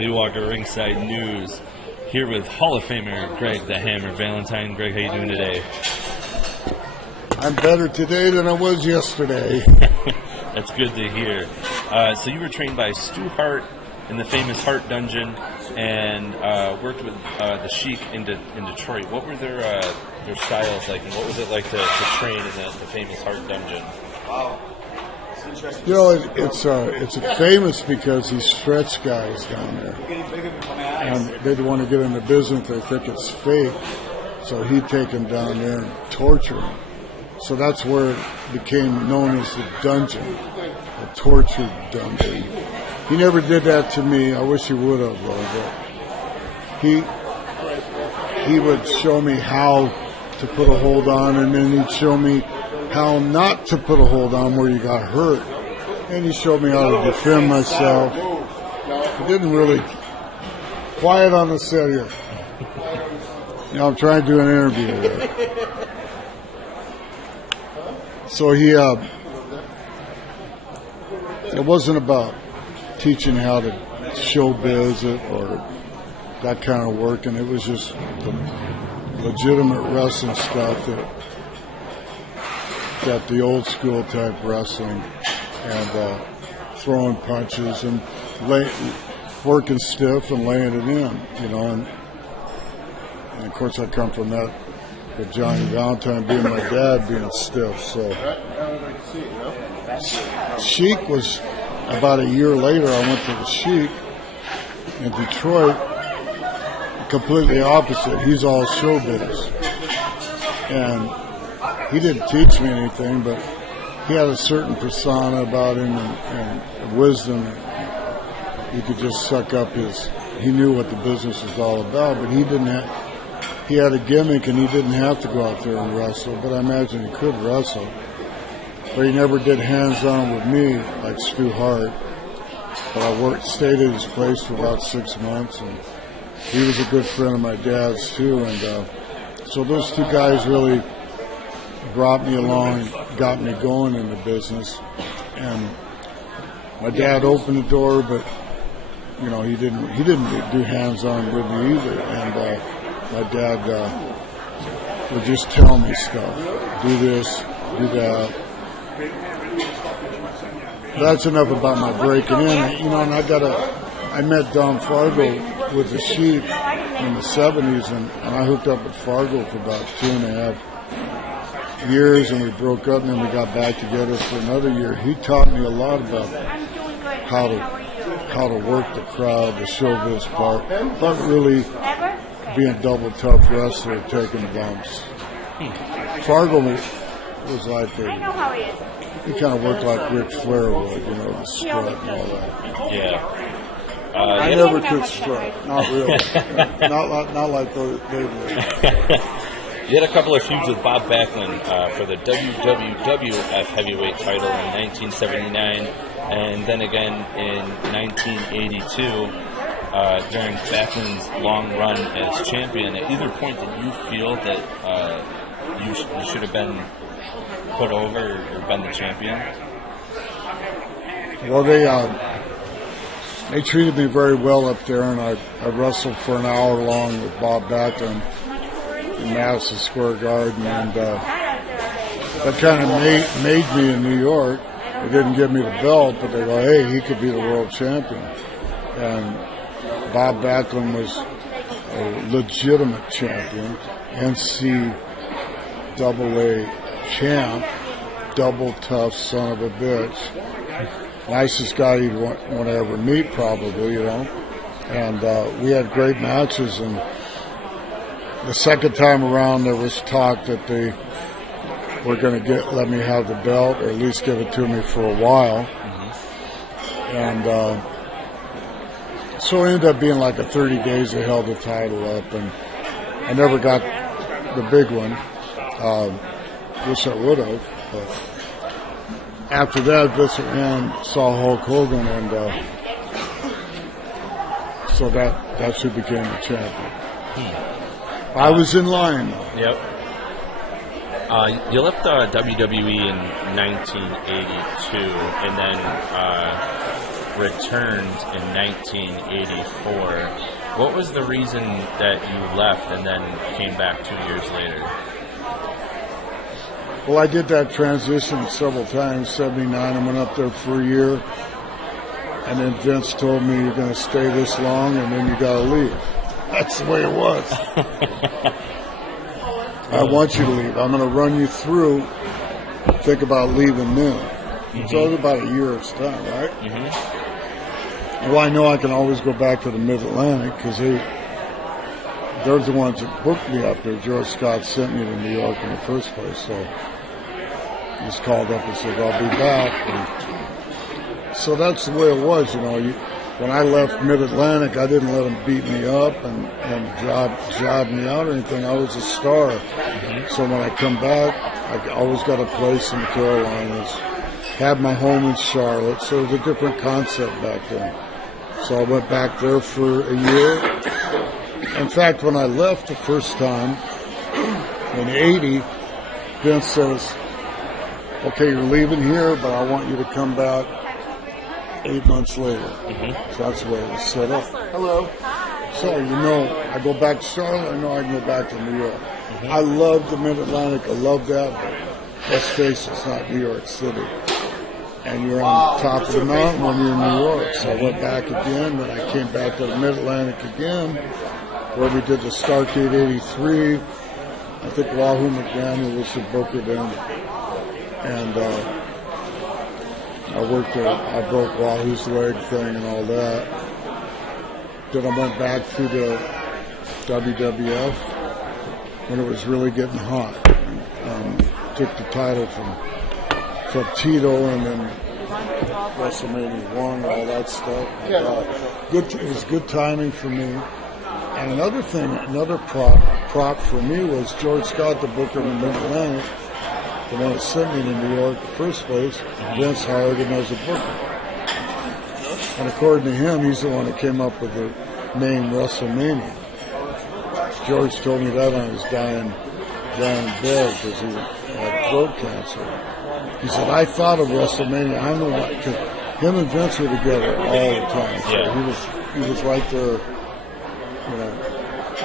the Walker of Ringside News, here with Hall of Famer Greg the Hammer Valentine. Greg, how you doing today? I'm better today than I was yesterday. That's good to hear. So you were trained by Stu Hart in the famous Hart Dungeon, and worked with the Sheik in Detroit. What were their styles like, and what was it like to train in the famous Hart Dungeon? Wow. You know, it's famous because he stretch guys down there, and they don't want to get in the business. They think it's fake, so he'd take them down there and torture them. So that's where it became known as the dungeon, the torture dungeon. He never did that to me. I wish he would have, though. But he would show me how to put a hold on, and then he'd show me how not to put a hold on where you got hurt. And he showed me how to defend myself. He didn't really... Quiet on the set here. You know, I'm trying to do an interview here. So he... it wasn't about teaching how to showbiz it or that kind of work, and it was just the legitimate wrestling stuff that the old school type wrestling, and throwing punches and working stiff and laying it in, you know, and of course I come from that with Johnny Valentine being my dad being stiff. So Sheik was about a year later. I went to the Sheik in Detroit, completely opposite. He's all showbiz, and he didn't teach me anything, but he had a certain persona about him and wisdom. You could just suck up he knew what the business was all about, but he had a gimmick, and he didn't have to go out there and wrestle, but I imagine he could wrestle. But he never did hands-on with me like Stu Hart. But I stayed at his place for about 6 months, and he was a good friend of my dad's too. And so those two guys really brought me along, got me going in the business. And my dad opened the door, but you know he didn't do hands-on with me either. And my dad would just tell me stuff, do this, do that. That's enough about my breaking in, you know. And I met Don Fargo with the Sheik in the 70s, and I hooked up with Fargo for about 2.5 years, and we broke up, and then we got back together for another year. He taught me a lot about how to work the crowd, the showbiz part, but really being a double tough wrestler, taking bumps. Fargo was like he kind of worked like Ric Flair would, you know, the strut and all that. Yeah. I never could strut. Not really. not like they did. You had a couple of feuds with Bob Backlund for the WWF Heavyweight title in 1979, and then again in 1982 during Backlund's long run as champion. At either point, did you feel that you should have been put over or been the champion? Well, they treated me very well up there, and I wrestled for an hour long with Bob Backlund in Madison Square Garden, and that kind of made me in New York. They didn't give me the belt, but they go, hey, he could be the world champion. And Bob Backlund was a legitimate champion, NCAA champ, double tough son of a bitch. Nicest guy you'd want to ever meet, probably, you know. And we had great matches, and the second time around there was talk that they were going to let me have the belt, or at least give it to me for a while. Mm-hmm. And so it ended up being like a 30 days they held the title up, and I never got the big one. Wish I would have, but after that, Vince McMahon saw Hulk Hogan, and so that's who became the champion. I was in line. Yep. You left WWE in 1982, and then returned in 1984. What was the reason that you left and then came back 2 years later? Well, I did that transition several times. 79, I went up there for a year. And then Vince told me, you're going to stay this long and then you got to leave. That's the way it was. I want you to leave. I'm going to run you through. Think about leaving then. Mm-hmm. So it was about a year's time, right? Mm-hmm. Well, I know I can always go back to the Mid-Atlantic because they're the ones that booked me up there. George Scott sent me to New York in the first place. So he just called up and said, I'll be back. And so that's the way it was, you know. When I left Mid-Atlantic, I didn't let them beat me up and job me out or anything. I was a star. Mm-hmm. So when I come back, I always got a place in the Carolinas. Had my home in Charlotte, so it was a different concept back then. So I went back there for a year. In fact, when I left the first time, in 80, Vince says, okay, you're leaving here, but I want you to come back 8 months later. Mm-hmm. So that's the way it was set up. Hello. So, you know, I go back to Charlotte, I know I can go back to New York. Mm-hmm. I love the Mid-Atlantic, I love that, but let's face it, it's not New York City. And you're on top of the mountain when you're in New York. So I went back again, then I came back to the Mid-Atlantic again, where we did the Starrcade 83. I think Wahoo McDaniel was the booker then. And I worked there. I broke Wahoo's leg thing and all that. Then I went back to the WWF when it was really getting hot. Took the title from Tito and then WrestleMania 1 and all that stuff. It was good timing for me. And another thing, another prop for me was George Scott, the booker in the Mid-Atlantic, the one that sent me to New York in the first place. Vince hired him as a booker. And according to him, he's the one that came up with the name WrestleMania. George told me that on his dying bed because he had throat cancer. He said, I thought of WrestleMania. I don't know why, because him and Vince were together all the time. So he was right there, you know,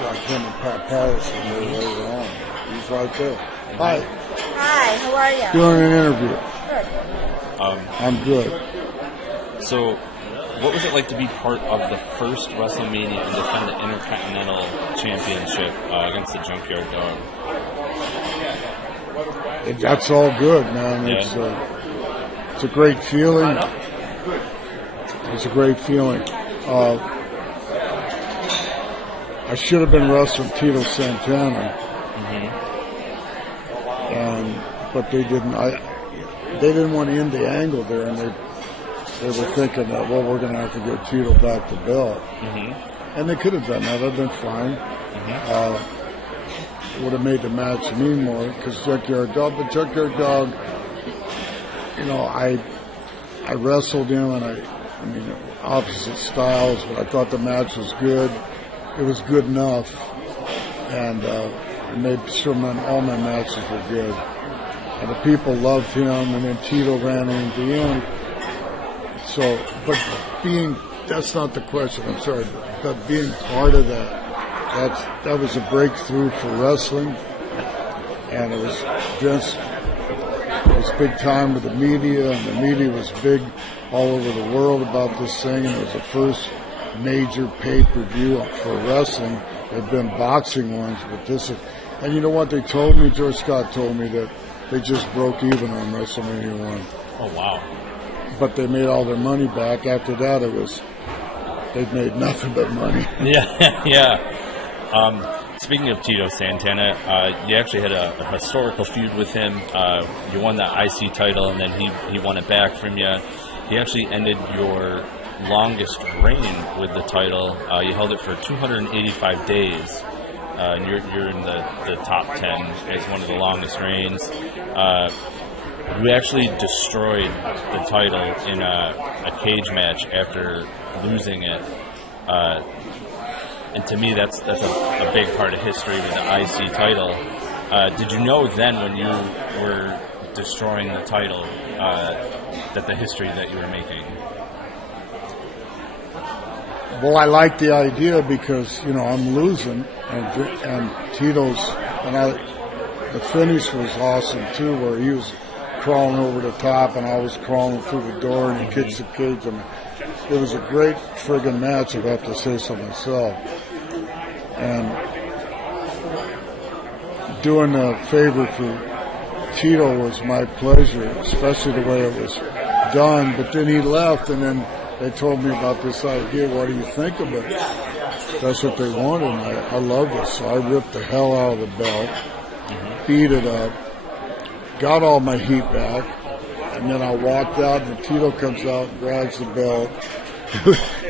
like him and Pat Patterson later on. He's right there. Hi. Hi, how are you? Doing an interview. Good. I'm good. So, what was it like to be part of the first WrestleMania and defend the Intercontinental Championship against the Junkyard Dog? That's all good, man. Yeah. It's a great feeling. It's a great feeling. I should have been wrestling Tito Santana, but they didn't. They didn't want to end the angle there, and they were thinking that we're going to have to give Tito back the belt, and they could have done that. That'd been fine. Would have made the match mean more because Junkyard Dog, you know, I wrestled him and I mean, opposite styles, but I thought the match was good. It was good enough, and I made sure all my matches were good. And the people loved him, and then Tito ran in at the end. So, but that's not the question, I'm sorry, but being part of that was a breakthrough for wrestling, and it was big time with the media, and the media was big all over the world about this thing, and it was the first major pay-per-view for wrestling. There had been boxing ones, but this is, and you know what they told me? George Scott told me that they just broke even on WrestleMania 1. Oh, wow. But they made all their money back. After that, they'd made nothing but money. Yeah. Speaking of Tito Santana, you actually had a historical feud with him. You won the IC title, and then he won it back from you. He actually ended your longest reign with the title. You held it for 285 days. And you're in the top 10 as one of the longest reigns. You actually destroyed the title in a cage match after losing it. And to me, that's a big part of history with the IC title. Did you know then when you were destroying the title that the history that you were making? Well, I like the idea because I'm losing, and Tito's the finish was awesome too, where he was crawling over the top and I was crawling through the door and he kicks the cage. And it was a great friggin' match, if I have to say so myself. And doing a favor for Tito was my pleasure, especially the way it was done. But then he left, and then they told me about this idea. What do you think of it? That's what they wanted, and I loved it. So I ripped the hell out of the belt, beat it up, got all my heat back, and then I walked out, and Tito comes out and grabs the belt.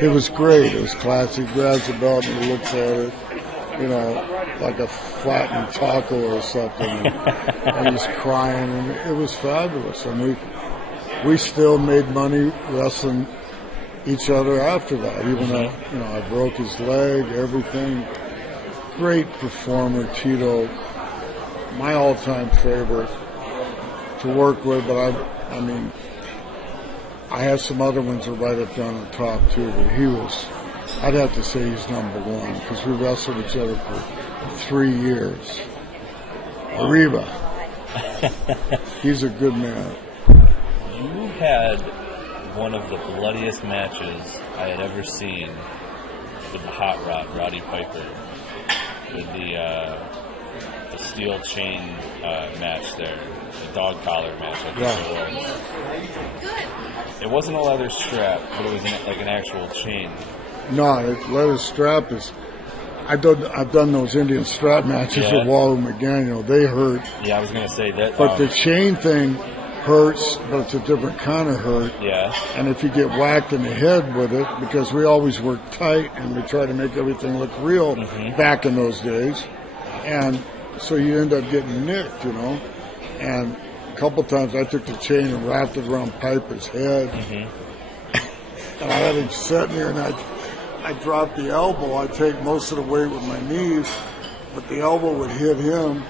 It was great. It was classic. He grabs the belt and he looks at it, like a flattened taco or something, and he's crying, and it was fabulous. And we still made money wrestling each other after that, even though I broke his leg, everything. Great performer, Tito. My all-time favorite to work with, but I mean, I have some other ones that are right up down the top too, but I'd have to say he's number one because we wrestled each other for 3 years. Arriba. He's a good man. You had one of the bloodiest matches I had ever seen with the Hot Rod, Roddy Piper, with the steel chain match there, the dog collar match, I think it was. It wasn't a leather strap, but it was like an actual chain. No, the leather strap is... I've done those Indian strap matches with Walter McDaniel. They hurt. Yeah, I was going to say that. But the chain thing hurts, but it's a different kind of hurt. Yeah. And if you get whacked in the head with it, because we always work tight and we try to make everything look real back in those days, and so you end up getting nicked, And a couple times I took the chain and wrapped it around Piper's head, and I had him sitting here, and I dropped the elbow. I take most of the weight with my knees, but the elbow would hit him,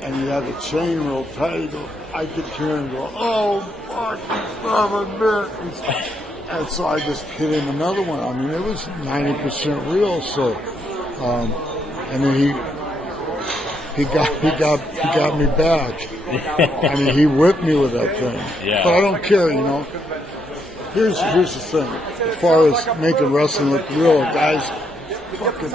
and you had the chain real tight. I could hear him go, "Oh, fuck, son of a bitch." And so I just hit him another one. I mean, it was 90% real. So, and then he got me back. I mean, he whipped me with that thing. Yeah. But I don't care, Here's the thing. As far as making wrestling look real, guys fucking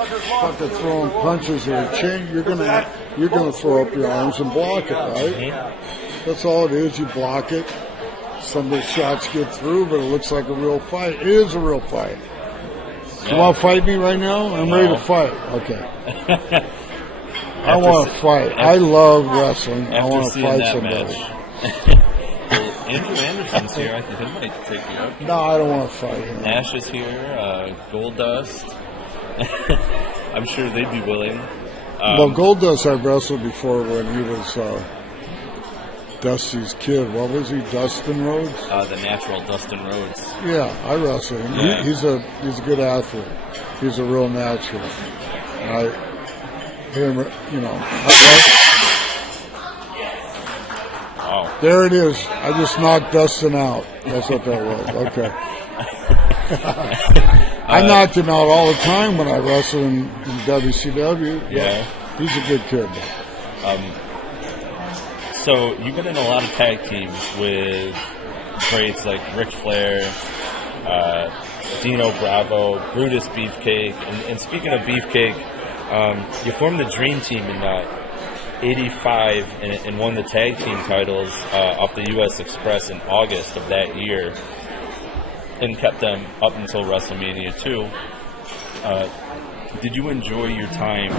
throwing punches or a chain, you're gonna throw up your arms and block it, right? That's all it is. You block it. Some of the shots get through, but it looks like a real fight. It is a real fight. You want to fight me right now? I'm ready to fight. Okay. I want to fight. I love wrestling. I want to fight somebody. Andrew Anderson's here. I think he might take you up. No, I don't want to fight him. Nash is here. Goldust. I'm sure they'd be willing. Well, Goldust I've wrestled before when he was Dusty's kid. What was he? Dustin Rhodes? The natural Dustin Rhodes. Yeah, I wrestled him. Yeah. He's a good athlete. He's a real natural. And Oh. There it is. I just knocked Dustin out. That's what that was. Okay. I knocked him out all the time when I wrestled in WCW. Yeah. He's a good kid. So you've been in a lot of tag teams with greats like Ric Flair, Dino Bravo, Brutus Beefcake. And speaking of Beefcake, you formed the Dream Team in 85 and won the tag team titles off the U.S. Express in August of that year and kept them up until WrestleMania 2. Did you enjoy your time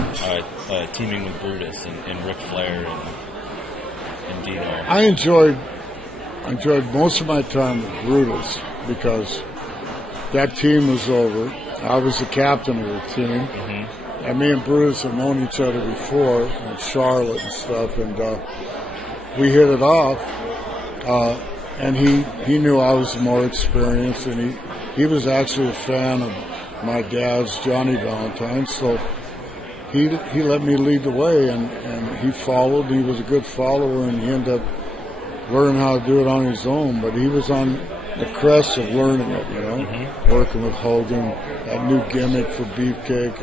teaming with Brutus and Ric Flair and Dino? I enjoyed most of my time with Brutus because that team was over. I was the captain of the team. And me and Brutus had known each other before in Charlotte and stuff, and we hit it off. And he knew I was more experienced, and he was actually a fan of my dad's, Johnny Valentine, so he let me lead the way, and he followed. He was a good follower, and he ended up learning how to do it on his own. But he was on the crest of learning it, you know, working with Hogan, that new gimmick for Beefcake,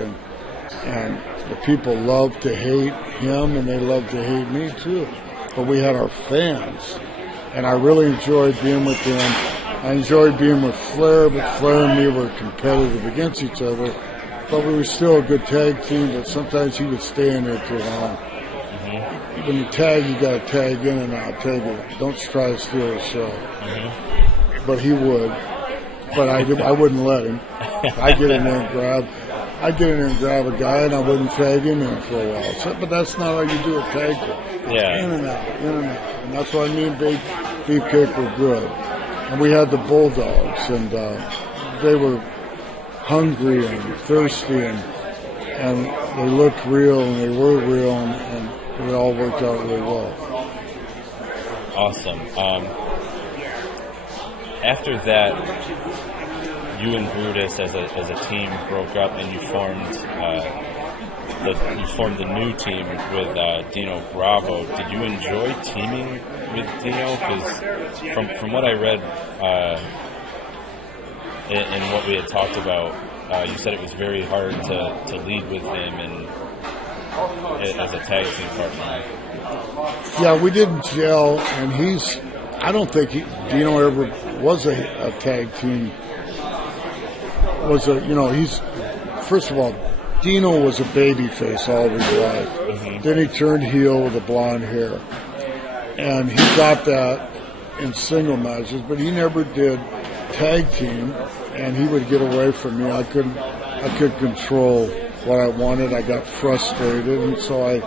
and the people love to hate him, and they love to hate me too. But we had our fans, and I really enjoyed being with them. I enjoyed being with Flair, but Flair and me were competitive against each other. But we were still a good tag team, but sometimes he would stay in there too long. When you tag, you got to tag in and out. Don't try to steal the show. But he would. But I wouldn't let him. I'd get in there and grab a guy, and I wouldn't tag him in for a while. So, but that's not how you do a tag team. Yeah. In and out. And that's why me and Beefcake were good. And we had the Bulldogs, and they were hungry and thirsty, and they looked real, and they were real, and it all worked out really well. Awesome. After that, you and Brutus as a team broke up, and you formed the new team with Dino Bravo. Did you enjoy teaming with Dino? Because from what I read and what we had talked about, you said it was very hard to lead with him and as a tag team partner. Yeah, we didn't gel, and I don't think Dino ever was a tag team. First of all, Dino was a babyface all his life. Then he turned heel with the blonde hair. And he got that in single matches, but he never did tag team, and he would get away from me. I could control what I wanted. I got frustrated, and so I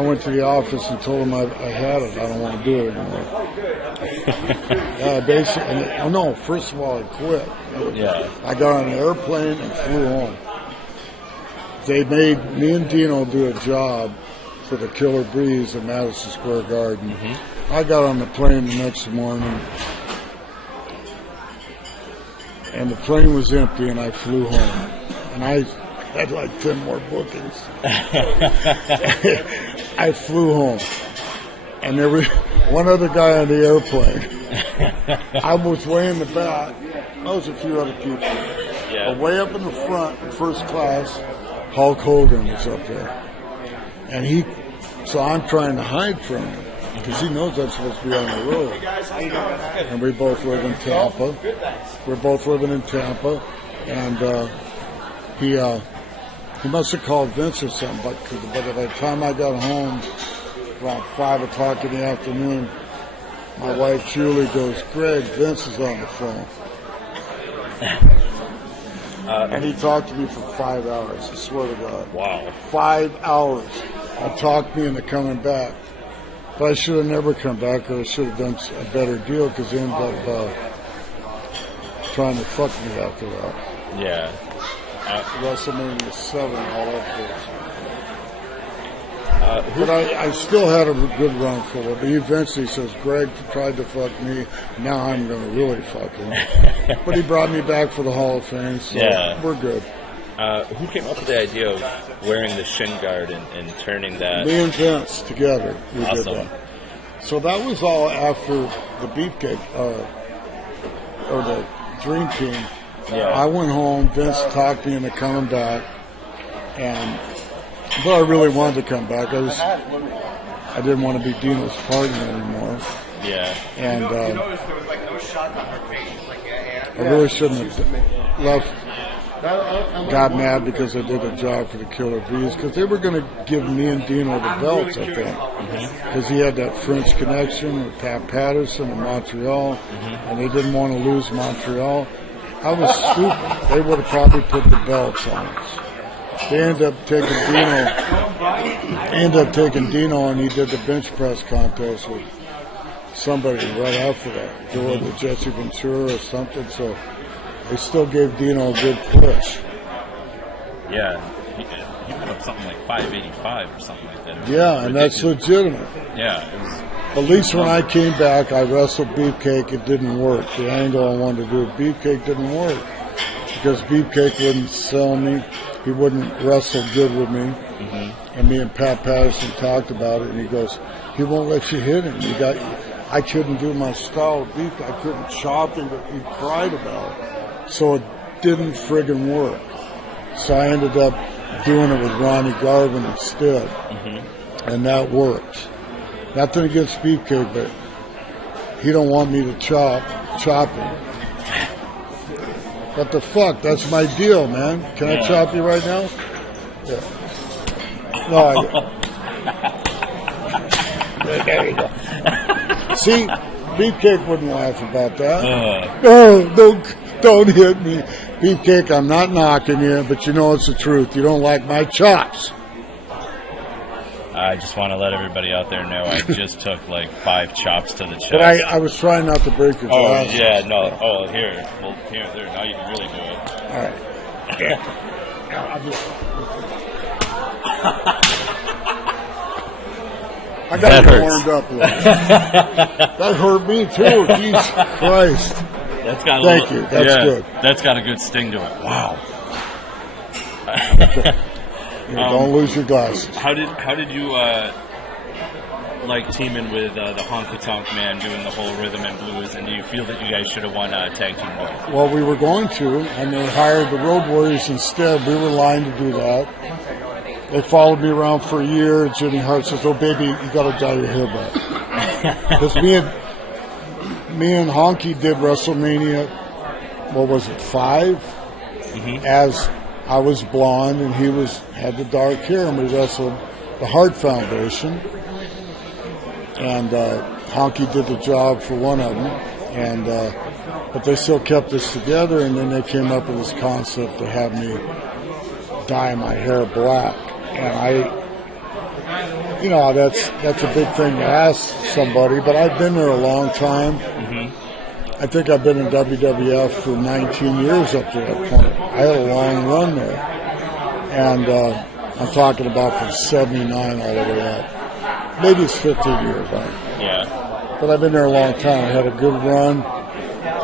went to the office and told him I had it. I don't want to do it anymore. Basically, first of all, I quit. Yeah. I got on an airplane and flew home. They made me and Dino do a job for the Killer Breeze at Madison Square Garden. I got on the plane the next morning, and the plane was empty, and I flew home. And I had like 10 more bookings. I flew home, and there was one other guy on the airplane. I was way in the back. There was a few other people. Yeah. But way up in the front, in first class, Hulk Hogan was up there. And so I'm trying to hide from him because he knows I'm supposed to be on the road. And we both live in Tampa. We're both living in Tampa. And he must have called Vince or something. But by the time I got home, around 5 o'clock in the afternoon, my wife Julie goes, "Greg, Vince is on the phone." And he talked to me for 5 hours, I swear to God. Wow. 5 hours. He talked me into coming back. But I should have never come back, or I should have done a better deal, because he ended up trying to fuck me after that. Yeah. WrestleMania 7, all that bullshit. But I still had a good run for it. But he eventually says, "Greg tried to fuck me, now I'm going to really fuck him." But he brought me back for the Hall of Fame, so we're good. Who came up with the idea of wearing the shin guard and turning that? Me and Vince together, we Awesome. did that. So that was all after the Beefcake, or the Dream Team. Yeah. I went home, Vince talked me into coming back, but I really wanted to come back. I didn't want to be Dino's partner anymore. Yeah. And I really shouldn't have left. Got mad because I did a job for the Killer Bees, because they were going to give me and Dino the belts, I think, because he had that French connection with Pat Patterson in Montreal, and they didn't want to lose Montreal. I was stupid. They would have probably put the belts on us. They ended up taking Dino, and he did the bench press contest with somebody right after that, or the Jesse Ventura or something. So they still gave Dino a good push. Yeah, he put up something like 585 or something like that. Yeah, and that's legitimate. Yeah. It was, At least when I came back, I wrestled Beefcake. It didn't work. The angle I wanted to do with Beefcake didn't work, because Beefcake wouldn't sell me. He wouldn't wrestle good with me. And me and Pat Patterson talked about it, and he goes, "He won't let you hit him. I couldn't do my style of beef. I couldn't chop him, but he cried about it. So it didn't friggin' work. So I ended up doing it with Ronnie Garvin instead. And that worked. Nothing against Beefcake, but he don't want me to chop him. What the fuck? That's my deal, man. Can I chop you right now? Yeah. No, there you go. See, Beefcake wouldn't laugh about that. Oh, don't hit me. Beefcake, I'm not knocking you, but you know it's the truth. You don't like my chops. I just want to let everybody out there know I just took like 5 chops to the chest. But I was trying not to break your glass. Oh, yeah, no. Oh, here. Well, here, there. Now you can really do it. All right. Yeah. I got it warmed up a little. That hurt me too. Jesus Christ. That's got Thank you. That's good. That's got a good sting to it. Wow. Don't lose your glasses. How did you like teaming with the Honky Tonk Man doing the whole rhythm and blues? And do you feel that you guys should have won tag team both? Well, we were going to, and they hired the Road Warriors instead. We were lying to do that. They followed me around for a year. Jimmy Hart says, "Oh, baby, you got to dye your hair back." Because me and Honky did WrestleMania, what was it, 5? As I was blonde and he had the dark hair, and we wrestled the Hart Foundation. And Honky did the job for one of them, and but they still kept us together. And then they came up with this concept to have me dye my hair black. And that's a big thing to ask somebody, but I've been there a long time. I think I've been in WWF for 19 years up to that point. I had a long run there. And I'm talking about from 79 all the way up. Maybe it's 15 years, right? Yeah. But I've been there a long time. I had a good run.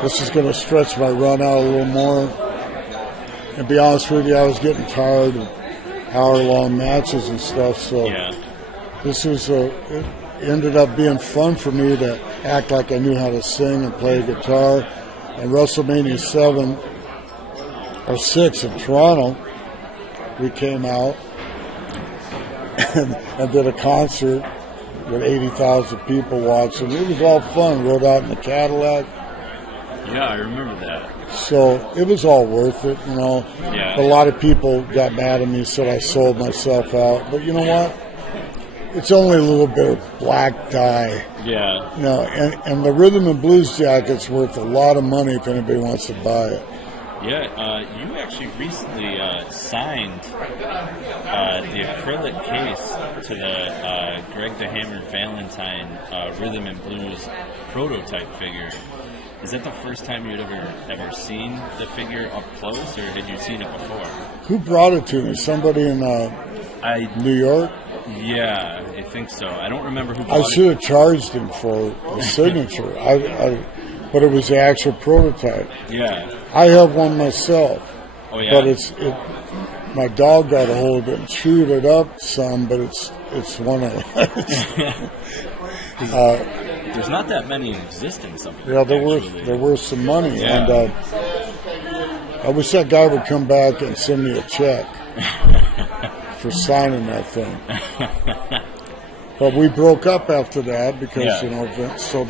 This is going to stretch my run out a little more. And to be honest with you, I was getting tired of hour-long matches and stuff. So this was it ended up being fun for me to act like I knew how to sing and play guitar. And WrestleMania 7 or 6 in Toronto, we came out and did a concert with 80,000 people watching. It was all fun. Rode out in the Cadillac. Yeah, I remember that. So it was all worth it, you know. Yeah. A lot of people got mad at me, said I sold myself out. But you know what? It's only a little bit of black dye. Yeah. You know, and the rhythm and blues jacket's worth a lot of money if anybody wants to buy it. Yeah, you actually recently signed the acrylic case to the Greg the Hammer Valentine Rhythm and Blues prototype figure. Is that the first time you'd ever seen the figure up close, or had you seen it before? Who brought it to me? Somebody in New York? Yeah, I think so. I don't remember who brought it. I should have charged him for the signature. But it was the actual prototype. Yeah. I have one myself. Oh, yeah? But my dog got a hold of it and chewed it up some, but it's one of there's not that many in existence of it. Yeah, there were some money. Yeah. And I wish that guy would come back and send me a check for signing that thing. But we broke up after that because, so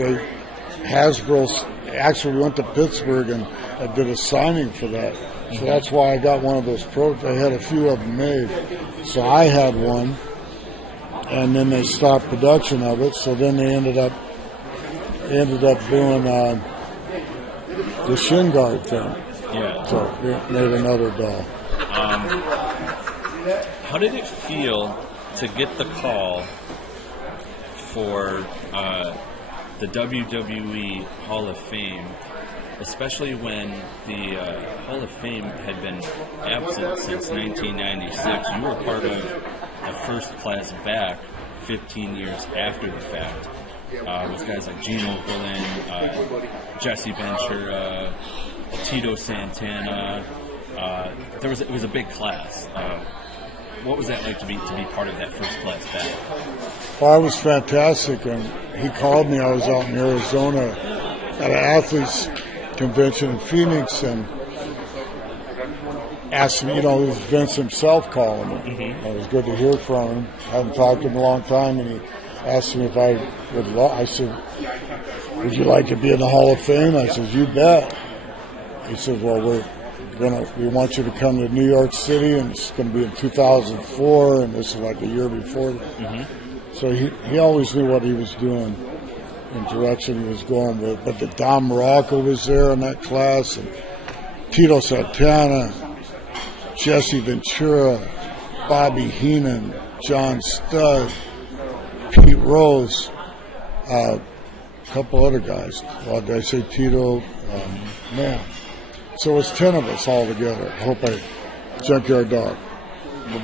Hasbro, actually we went to Pittsburgh and I did a signing for that. So that's why I got one of those prototypes. I had a few of them made. So I had one, and then they stopped production of it. So then they ended up doing the shin guard thing. Yeah. So they made another doll. How did it feel to get the call for the WWE Hall of Fame, especially when the Hall of Fame had been absent since 1996? You were part of the first class back 15 years after the fact. With guys like Gene Okerlund, Jesse Ventura, Tito Santana. It was a big class. what was that like to be part of that first class battle? Well, it was fantastic, and he called me. I was out in Arizona at an athletes convention in Phoenix, and asked me, it was Vince himself calling me. Mm-hmm. It was good to hear from him. I hadn't talked to him in a long time, and he asked me if I would. I said, "Would you like to be in the Hall of Fame?" I said, "You bet." He said, "Well, we want you to come to New York City, and it's going to be in 2004, and this is like a year before that." Mm-hmm. So he always knew what he was doing and direction he was going with. But the Don Morocco was there in that class, and Tito Santana, Jesse Ventura, Bobby Heenan, John Studd, Pete Rose, a couple other guys. Well, did I say Tito? Man. So it's 10 of us all together. I hope Junkyard Dog.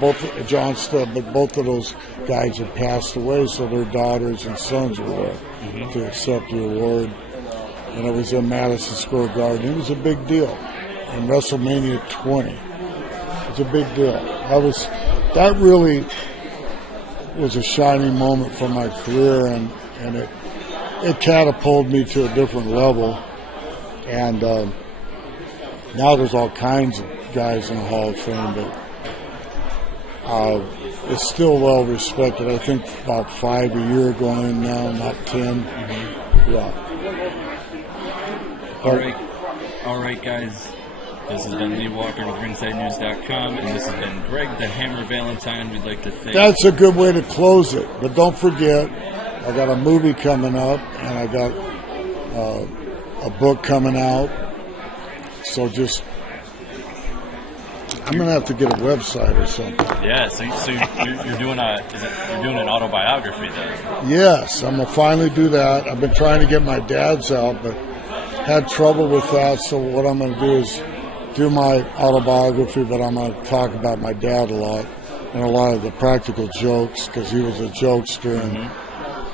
Both John Studd, but both of those guys had passed away, so their daughters and sons were there to accept the award. And it was in Madison Square Garden. It was a big deal. In WrestleMania 20. It's a big deal. That really was a shining moment for my career, and it catapulted me to a different level. And now there's all kinds of guys in the Hall of Fame, but it's still well respected. I think about 5 a year going in now, not 10. Mm-hmm. Yeah. All right, guys. This has been Lee Walker with RingsideNews.com, and this has been Greg the Hammer Valentine. We'd like to thank... That's a good way to close it. But don't forget, I got a movie coming up, and I got a book coming out. So I'm going to have to get a website or something. Yeah, so you're doing you're doing an autobiography then? Yes, I'm going to finally do that. I've been trying to get my dad's out, but had trouble with that. So what I'm going to do is do my autobiography, but I'm going to talk about my dad a lot and a lot of the practical jokes, because he was a jokester and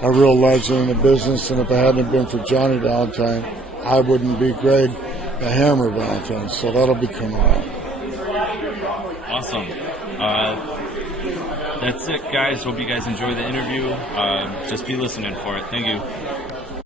a real legend in the business. And if it hadn't been for Johnny Valentine, I wouldn't be Greg the Hammer Valentine. So that'll be coming out. Awesome. That's it, guys. Hope you guys enjoy the interview. Just be listening for it. Thank you.